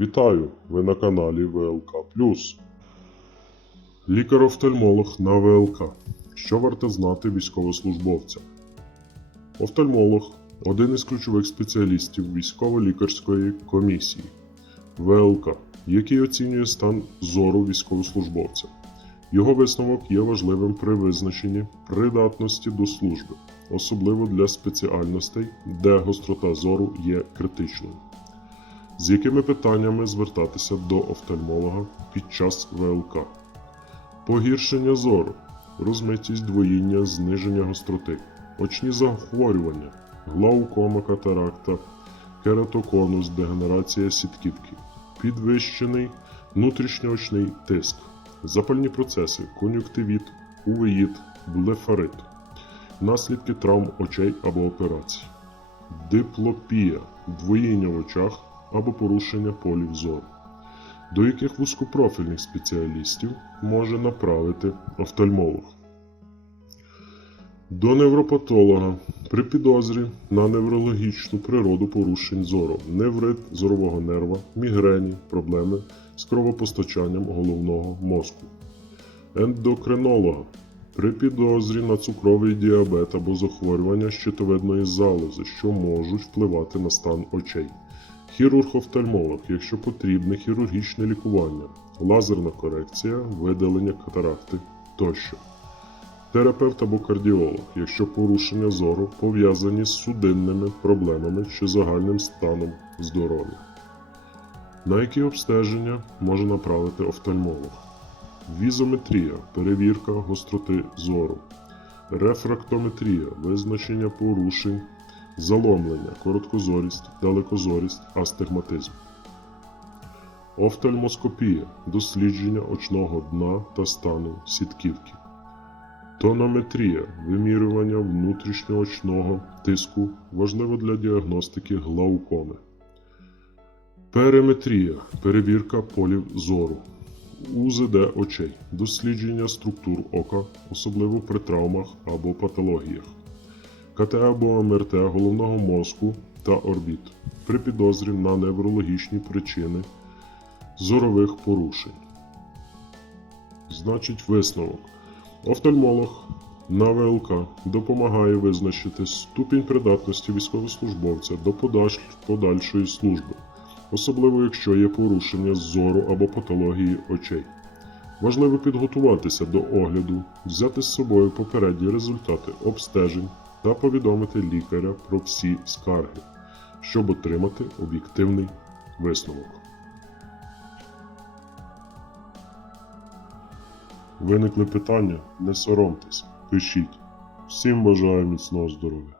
Вітаю! Ви на каналі ВЛК Лікар-офтальмолог на ВЛК. Що варто знати військовослужбовцям? Офтальмолог один із ключових спеціалістів військово-лікарської комісії ВЛК, який оцінює стан зору військовослужбовця. Його висновок є важливим при визначенні придатності до служби, особливо для спеціальностей, де гострота зору є критичною. З якими питаннями звертатися до офтальмолога під час ВЛК? Погіршення зору, розмитість двоїння, зниження гостроти, очні захворювання, глаукома катаракта, кератоконус, дегенерація сітківки, підвищений внутрішньоочний тиск, запальні процеси, кон'юктивіт, увеїт, блефарит, наслідки травм очей або операцій, диплопія, двоїння в очах або порушення полів зору, до яких вузькопрофільних спеціалістів може направити офтальмолог. До невропатолога при підозрі на неврологічну природу порушень зору, неврит зорового нерва, мігрені, проблеми з кровопостачанням головного мозку, ендокринолога при підозрі на цукровий діабет або захворювання щитовидної залози, що можуть впливати на стан очей, хірург-офтальмолог, якщо потрібне хірургічне лікування, лазерна корекція, видалення катаракти тощо. Терапевт або кардіолог, якщо порушення зору пов'язані з судинними проблемами чи загальним станом здоров'я. На які обстеження може направити офтальмолог? Візометрія перевірка гостроти зору, рефрактометрія визначення порушень, заломлення, короткозорість, далекозорість, астигматизм. Офтальмоскопія дослідження очного дна та стану сітківки. Тонометрія вимірювання внутрішньоочного тиску важливо для діагностики глаукоми. Периметрія перевірка полів зору. УЗД очей дослідження структур ока, особливо при травмах або патологіях. КТ або МРТ головного мозку та орбіт при підозрі на неврологічні причини зорових порушень. Значить, висновок. Офтальмолог на ВЛК допомагає визначити ступінь придатності військовослужбовця до подальш- подальшої служби, особливо якщо є порушення зору або патології очей. Важливо підготуватися до огляду, взяти з собою попередні результати обстежень та повідомити лікаря про всі скарги, щоб отримати об'єктивний висновок. Виникли питання? Не соромтесь, пишіть. Всім бажаю міцного здоров'я.